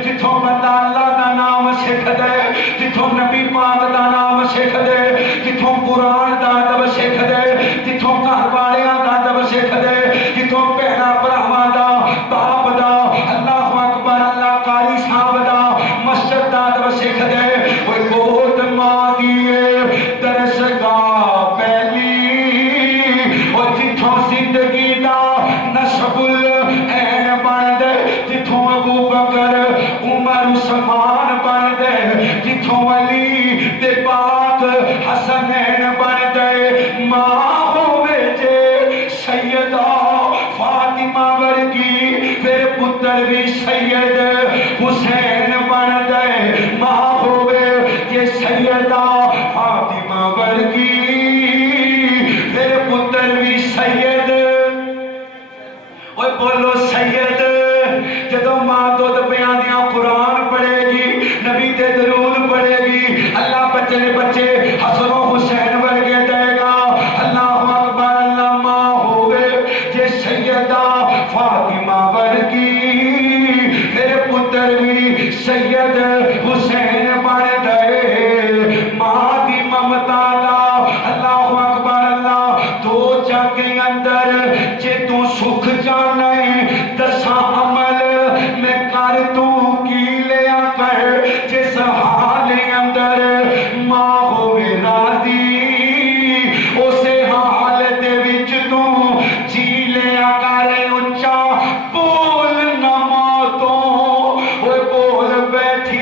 جتھوں بندہ اللہ دا نام سکھ دے، جتھوں نبی پاک دا نام سکھ دے، جتھوں قرآن دا ادب سکھ دے، جتھوں گھر والیاں دا ادب سکھ دے، جتھوں بہنا بھراواں دا باپ دا اللہ اکبر اللہ قاری صاحب دا مسجد دا ادب سکھ دے۔ وہ گود ماں دیئے درسگاہ پہلی، اور جتھوں زندگی دا نشبل این بن دے، جتھوں ابو بکر عمر عثمان بن دے، جتھوں علی تے پاک حسنین بن دے۔ ماں ہووے جے سیدہ فاطمہ ورگی، پھر پتر بھی سید حسین بن دے۔ ماں ہووے جے سیدہ فاطمہ ورگی، پھر پتر بھی سید۔ اوے بولو سید۔ جدو ماں دودھ پیاندیاں قرآن پڑھے گی، نبی تے درود پڑھے گی، اللہ بچے بچے حسن و حسین ورگے دے گا۔ اللہ اکبر اللہ۔ ماں ہووے جے سیدہ فاطمہ ورگی، پھر پتر بھی سید حسین بن دے۔ ماں دی ممتا دا اللہ اکبر اللہ دو جگ اندر جے تو سکھ جانے دساں عمل میں کر تو کی لیا کر، جس حال اندر ماں ہوئے راضی اسے حال دے وچ تو جی لیا کر۔ اچھا بول نہ ماں تو وہ بول بیٹھی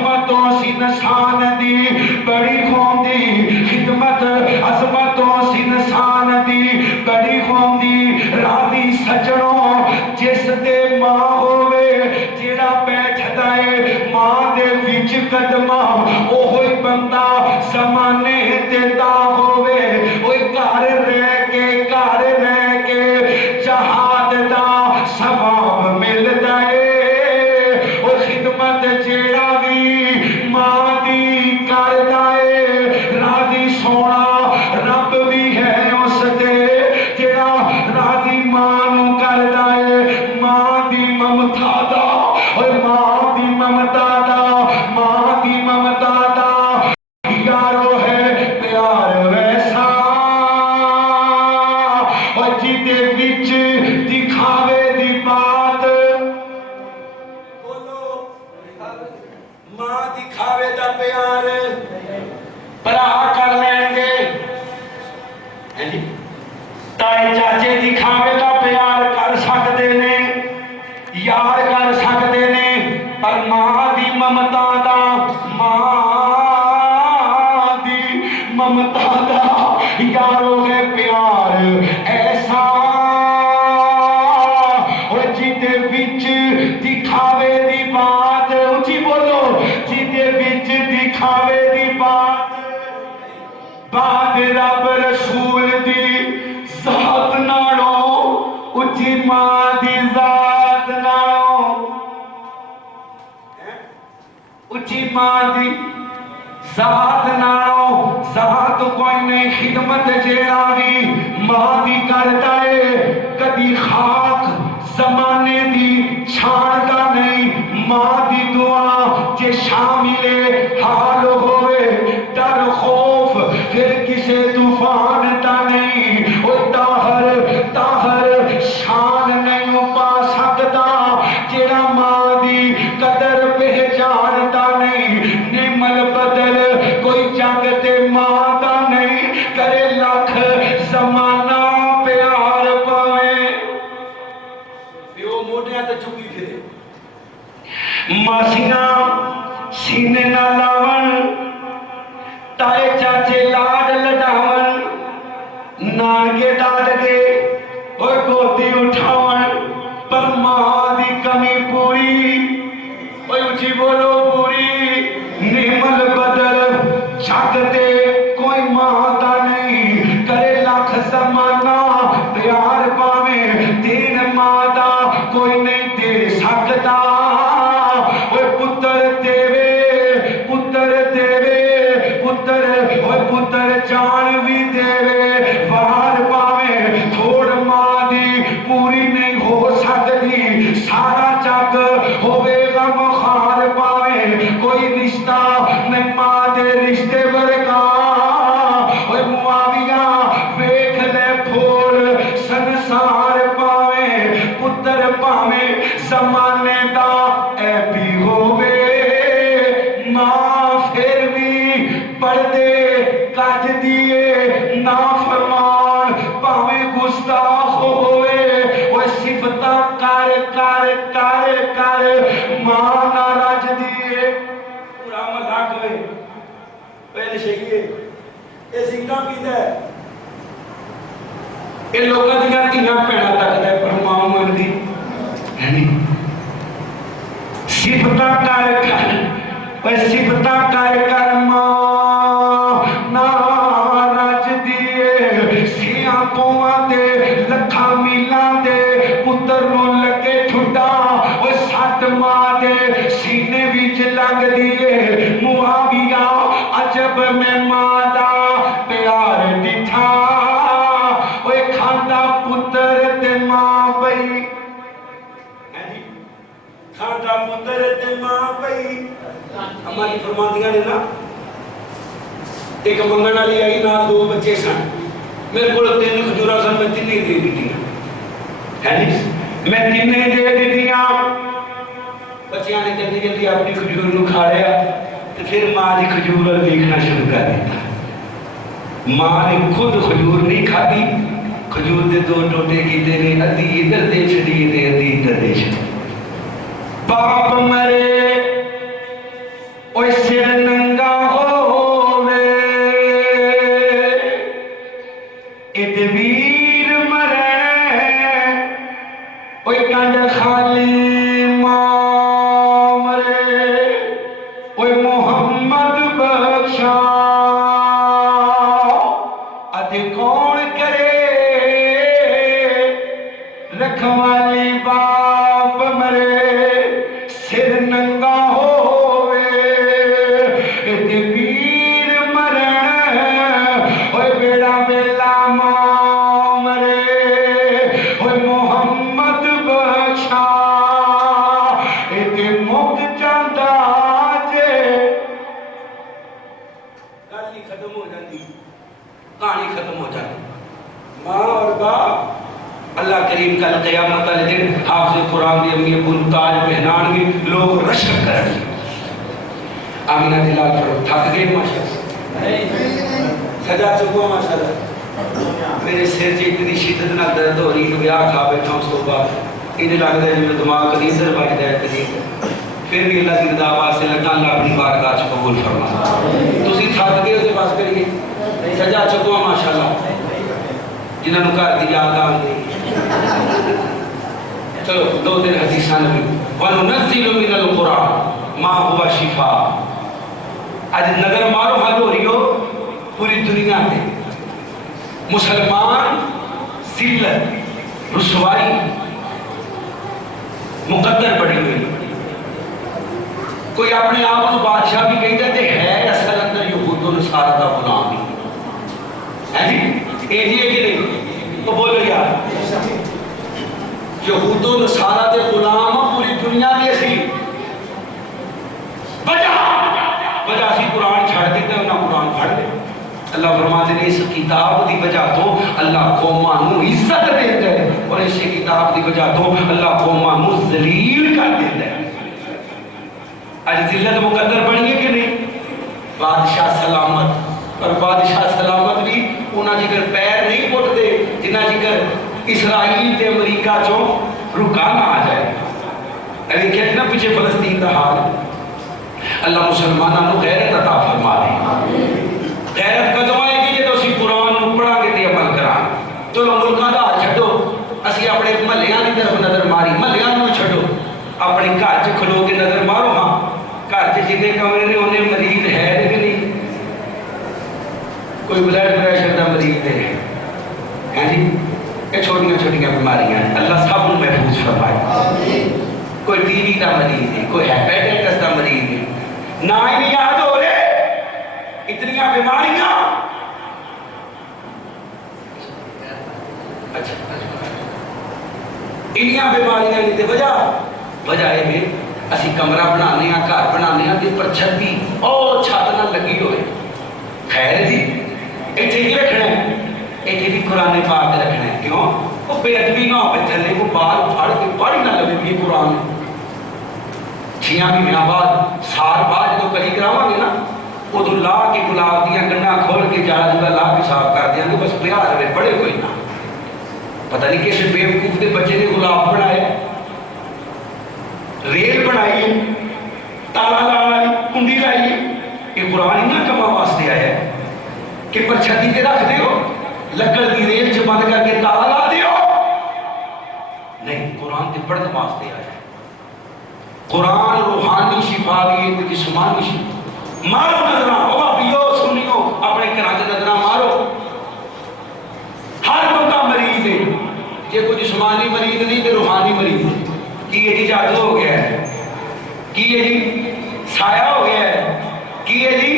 عظمتوں سی نشان دی بڑی قوم دی خدمت عظمتوں سی نشان دی بڑی قوم دی راضی سجنوں جس دے ماں ہوئے جیڑا بیٹھدا ہے ماں دے وچ قدماں اوہی بندہ زمانے تے دا ہوئے اوے گھر رہ کے جہاد دا ثواب ملدا ہے او خدمت جیڑا بھی ماں دی کردا ہے راضی سونا رب بھی ہے اس دے جیڑا راضی ماں نو کردا ہے ماں دی ممتا دا اوے ماں دی ممتا دا ماں دی ممتا دا یارو ہے پیار ویسا اور جیتے وچ دکھاوے دی بات بولو ماں دکھاوے دا پیار برا کر لیں گے تائے چاچے دکھاوے دا پیار کر سکتے نے یار کر سکتے نے پر ماں دی ممتا دا ممتا دا یارو ہے پیار ایسا اور جیتے وچ دکھاوے دی بات اچھی بولو جیتے وچ دکھاوے دی بات رب رسول دی ذات نالو اچھی ماں دی ذات نالو اچھی ماں دی ذات نالو ذات کوئی نہیں خدمت جیڑا بھی ماں دی کردا ہے کدی خاک زمانے دی چھاڑدا نہیں ماں دی دعا جے شامل حال ہوئے ڈر خوف پھر کسے طوفان دا نہیں او طاہر شان نہیں پا سکدا جیڑا ماں دی قدر پہچاندا نہیں نعمل بدل کوئی جنگ تے ماں دا نہیں کرے لاکھ زمانہ پیار پاوے پیو موٹیاں تے چکی پھرے ماسیاں سینے نہ لاون تائے چاچے لاڈ لڈاون نانگے دادگے اور گودی اٹھاون پر ماں دی کمی پوری اوہ اچھی بولو پوری نعمل بدل جگ دے کوئی ماں دا نہیں کرے لاکھ زمانہ پیار پاوے دین ماں دا کوئی نہیں دے سکتا اوہ پتر دیوے پتر جان بھی دیوے وار پاوے تھوڑ ماں دی پوری نہیں ہو سکتی سارا جگ ہوئے غم خار پاوے کوئی رشتہ نہیں ماں دے رشتے ورگا اوہ معاویہ ویکھ لے پھول سنسار پاوے پتر پاوے زمانے دا اے بھی ہوئے ماں پھر بھی پردے کج دیے نافرمان پاوے گستاخ ہوئے وہ صفتہ کر ماں نہ رج دیے پورا مذاق ہوئے پہلے شہیے یہ سنگا پیتا ہے یہ لوگوں دیا تیاں پیڑا تک ہے پر ماں من دی صفتہ کر ماں نہ رج دیے سیاں پواں دے لکھا میلاں دے پتر نو لگے ٹھڈا وہ سٹ ماں دے سینے وچ لگ دیے معاویہ عجب میں ماں دا پیار ڈٹھا وہ کھاندا پتر تے ماں پئی کھاندا پتر تے ماں پئی ہماری فرماندیاں نے نا ایک منگن والی آئی نہ دو بچے سن میرے کو 3 کھجورا سن میں 3 دے دیتیاں میں 3 دے دیتیاں بچیاں نے جلدی جلدی اپنی کھجور نو کھا لیا تو پھر ماں دی کھجور دیکھنا شروع کر دیتا ماں نے خود کھجور نہیں کھادی کھجور دے 2 ٹوٹے کیتے نے ادھی ادھر دے چھڑی تے ادھی ادھر دے چھڑی باپ مرے اوے سر ننگا ہووے ایتے ویر مرے اوے کنڈ خالی ماں مرے اوے محمد بخشا اتے کون کرے رکھوالی باپ مرے سر ننگا ہووے ایتے ویر مرے اوے بیڑا بیلا ماں مرے اوے محمد بخشا ایتے مک جاندا جے گل ختم ہو جاتی کہانی ختم ہو جاتی ماں اور باپ اللہ کریم کل قیامت والے دن حافظ قرآن دی امی ابو تاج پہنان گے لوگ رشک کریں گے آمینہ دلال فرو تھک گئے ماشاءاللہ سجا چکو ماشاءاللہ میرے سر سے اتنی شدت نہ درد ہو رہی کہ بیاہ کھا بیٹھا ہوں صبح انہیں لگتا ہے جو دماغ کدی سر بچ جائے کدی پھر بھی اللہ کی رضا پاس سے لگتا اللہ اپنی بارگاہ چ قبول فرما تسی تھک گئے اسے پاس کریے سجا چکو ماشاءاللہ جنہوں نے گھر دی یاد آئی چلو دو دن حدیثاں نبی وَنُنَزِّلُ مِنَ الْقُرْآنِ مَا هُوَ شِفَاء آج نظر مارو حل ہو رہی ہو پوری دنیا میں مسلمان ذلت رسوائی مقدر بڑی ہوئی کوئی اپنے آپ کو بادشاہ بھی کہتا ہے اصل اندر یہود و نصارہ کا غلام ہے جی اے جی کہ نہیں تو بولو یار یہود و نصارہ کے غلام پوری دنیا میں اسی وجہ اسی قرآن چھڑ دیتے ہیں انہاں قرآن پڑھ لے اللہ فرماتے ہیں اس کتاب دی وجہ تو اللہ قوماں نو عزت دیتا ہے اور اس کتاب دی وجہ تو اللہ قوماں نو ذلیل کر دیتا ہے آج ذلت مقدر بڑی ہے کہ نہیں بادشاہ سلامت اور بادشاہ سلامت بھی انہاں جگر پیر نہیں پٹ دے جنہاں جگر اسرائیل تے امریکہ چوں رکا نہ آ جائے ابھی کہتے ہیں پیچھے فلسطین کا حال اللہ مسلمانوں نو غیرت عطا فرما دے غیرت کدوں آئے گی جدوں اسی قرآن نو پڑھا کے تے عمل کران چلو ملکاں دا چھڈو اسی اپنے محلیاں دی طرف نظر ماری محلیاں نو چھڈو اپنے گھر چ کھلو کے نظر مارو ہاں گھر چ جتنے کمرے نے انہیں مریض ہے کہ نہیں کوئی بلڈ پریشر دا مریض ہے جی یہ چھوٹیاں چھوٹیاں بیماریاں ہیں اللہ سب کو محفوظ فرمائے کوئی ٹی وی کا مریض ہے کوئی ہیپیٹائٹس کا مریض ہے نہ ہی نہیں یاد ہو رہے اتنی بیماریاں اچھا انیاں بیماریاں نہیں تے وجہ ہے اسی کمرہ بنانے ہیں گھر بنانے ہیں تے پر چھتی او چھت نہ لگی ہوئے خیر جی ایتھے ہی رکھنا ہے ایتھے بھی قرآن پاک رکھنا ہے کیوں وہ بے ادبی نہ ہو تھلے کو بال پھاڑ کے پڑھ نہ لگے یہ قرآن چھیاں مہینہ بعد سال بعد جو کلی کراواں گے نا وہ تو لا کے گلاب دیاں گنڈا کھول کے جا جا لا کے صاف کر دیاں گے بس پیار رہے بڑے کوئی نہ پتہ نہیں کیسے بے وقوف دے بچے نے گلاب بنائے ریل بنائی تالا لائی کنڈی لائی یہ قرآن ہی نہ کما واسطے آیا ہے کہ پر چھتی تے رکھ دیو لکڑ دی ریل چ بند کر کے تالا لا دیو نہیں قرآن تے پڑھنے واسطے آیا ہے قرآن روحانی شفا بھی ہے تے جسمانی شفا مارو نظراں او بھائیو سنیو اپنے گھراں تے نظراں مارو ہر بندہ مریض ہے یہ کوئی جسمانی مریض نہیں تے روحانی مریض ہے کی یہ جی جادو ہو گیا ہے کی یہ جی سایہ ہو گیا ہے کی یہ جی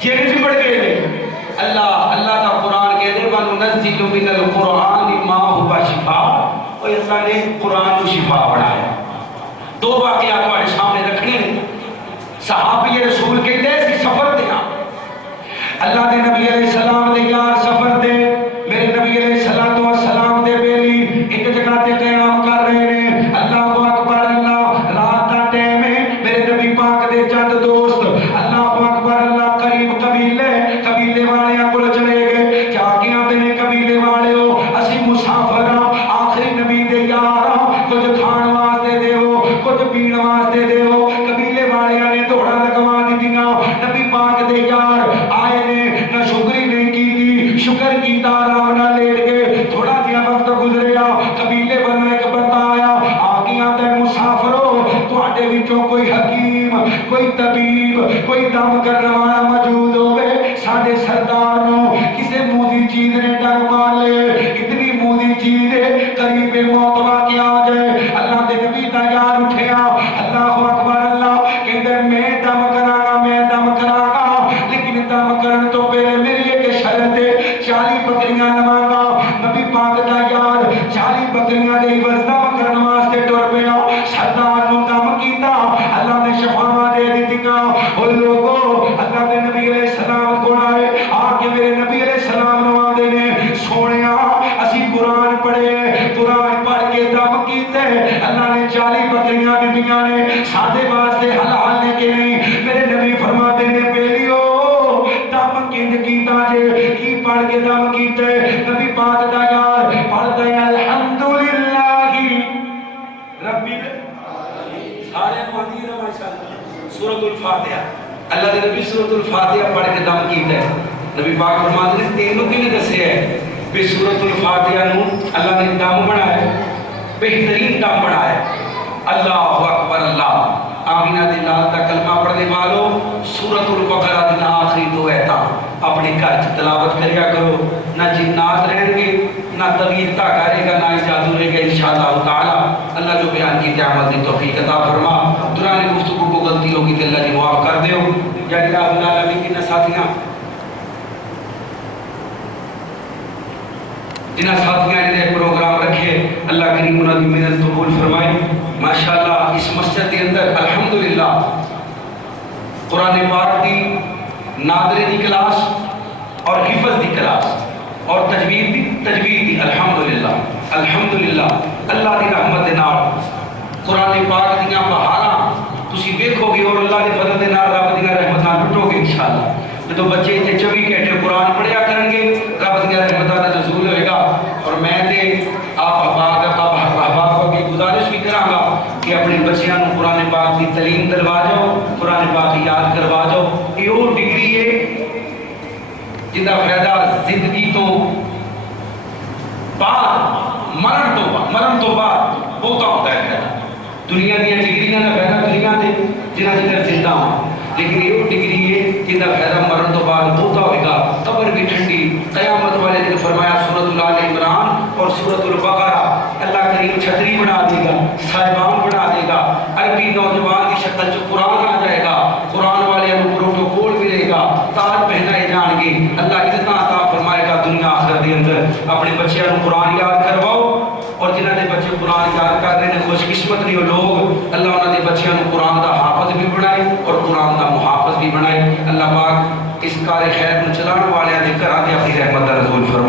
جن سے بڑھ گئے ہیں اللہ کا قرآن کہتے ہیں وَنُنَزِّلُ مِنَ الْقُرْآنِ مَا هُوَ شِفَاء اور اللہ نے قرآن کو شفا بنایا دو واقعات ہمارے سامنے رکھنے ہیں صحابی رسول کہتے ہیں اسی سفر دیا اللہ دے نبی علیہ السلام دے یار سفر دے میرے نبی علیہ السلام دے بیلی ایک جگہ تے قیام کر رہے ہیں اللہ اکبر اللہ رات دا ٹائم ہے میرے نبی پاک دے چند دوست اللہ اکبر اللہ قریب قبیلے والے کول چلے گئے کیا کیا نے قبیلے والے ہو اسی مسافر آخری نبی دے یار کچھ کھان واسطے دیو کچھ پین واسطے دیو قبیلے والے نے دوڑا لگوا دی پاک دے یار آئے نے نہ شکری نہیں کی تھی شکر کی آرام نہ لیٹ گئے تھوڑا دیا وقت گزریا قبیلے بنا ایک بندہ آیا آگے آتا ہے مسافرو تواڈے وچوں کوئی حکیم کوئی طبیب کوئی دم کرنے والا موجود ہوئے ساڈے سردار نو کسے موذی چیز نے ڈنگ مار لے اتنی موذی چیز قریب موت واقع آ جائے اللہ دے نبی تیار اٹھیا اللہ اکبر اللہ کہندے میں دم کراں میں دم کراں لیکن دم کرن تو پہلے میری ایک شرط ہے 40 بکریاں لواں نبی پاک دا یار 40 بکریاں دے عوض دم کرن واسطے ٹر پیا سردار نو دم کیتا اللہ نے شفاواں دے دتیاں او لوگو اللہ دے نبی علیہ السلام کول آئے آ کے میرے نبی علیہ السلام نو آندے نے سونیا اسی قرآن پڑھے قرآن پڑھ کے دم کیتے اللہ نے 40 بکریاں دتیاں نے سادے واسطے حلال نے کہ نہیں میرے نبی فرماتے نے بیلیو دم کیند کیتا جے کی پڑھ کے دم کیتے نبی پاک دا یار پڑھ دے الحمدللہ ربی سارے مدینہ ماشاءاللہ سورۃ الفاتحہ اللہ دے نبی سورۃ الفاتحہ پڑھ کے دم کیتا ہے نبی پاک فرماتے نے تینوں کی نے دسیا ہے کہ سورۃ الفاتحہ نو اللہ نے دم بنایا ہے بہترین دم بنایا ہے اللہ اکبر اللہ آمینہ دے لال دا کلمہ پڑھنے والوں سورۃ البقرہ دی آخری دو ایتاں اپنے گھر چ تلاوت کریا کرو نہ جنات رہن گے نہ طویل دھاگا رہے گا نہ جادو رہے گا انشاءاللہ تعالی اللہ جو بیان کی عمل دی توفیق عطا فرما دوران گفتگو کو غلطی ہوگی تے اللہ جی معاف کر دیو یا الہ العالمین کی ساتھیاں جنہاں ساتھیاں نے پروگرام رکھے اللہ کریم انہاں دی محنت قبول فرمائے ماشاءاللہ اس مسجد کے اندر الحمدللہ قرآن پاک دی ناظرے دی کلاس اور حفظ دی کلاس اور تجوید دی الحمدللہ الحمدللہ اللہ دی رحمت دے نال قرآن پاک دیاں بہاراں تسی ویکھو گے اور اللہ دے فضل دے نال رب دیاں رحمتاں لٹو گے انشاءاللہ جدوں بچے تے 24 گھنٹے قرآن پڑھیا کرن گے رب دیاں رحمتاں دا نزول ہوئے گا اور میں تے آپ احباب کی گزارش بھی کراں گا کہ اپنے بچیاں نو قرآن پاک کی تعلیم دلوا جاؤ قرآن پاک یاد کروا جاؤ یہ وہ ڈگری ہے جن کا فائدہ زندگی تو بعد مرن تو بعد بہتا ہوتا ہے دنیا دیا ڈگریاں کا فائدہ دنیا دے جنہ جنہ زندہ ہوں لیکن یہ وہ ڈگری ہے جن کا فائدہ مرن تو بعد بہتا ہوئے گا قبر بھی ٹھنڈی قیامت والے دن فرمایا سورۃ آل عمران اور سورۃ البقرہ اللہ کریم چھتری بنا دے گا صاحبان بنا دے گا عربی نوجوان کی شکل جو قرآن آ جائے گا قرآن والے انہوں پروٹوکول ملے گا تاج پہنائے جان گے اللہ اتنا عطا فرمائے گا دنیا آخرت کے اندر اپنے بچیاں کو قرآن یاد کرواؤ اور جنہوں نے بچے قرآن یاد کر رہے ہیں خوش قسمت نہیں لوگ اللہ انہوں نے بچیاں کو قرآن کا حافظ بھی بنائے اور قرآن کا محافظ بھی بنائے اللہ پاک اس کار خیر کو چلانے والے نے گھراں تے اپنی رحمت دا نزول فرمائے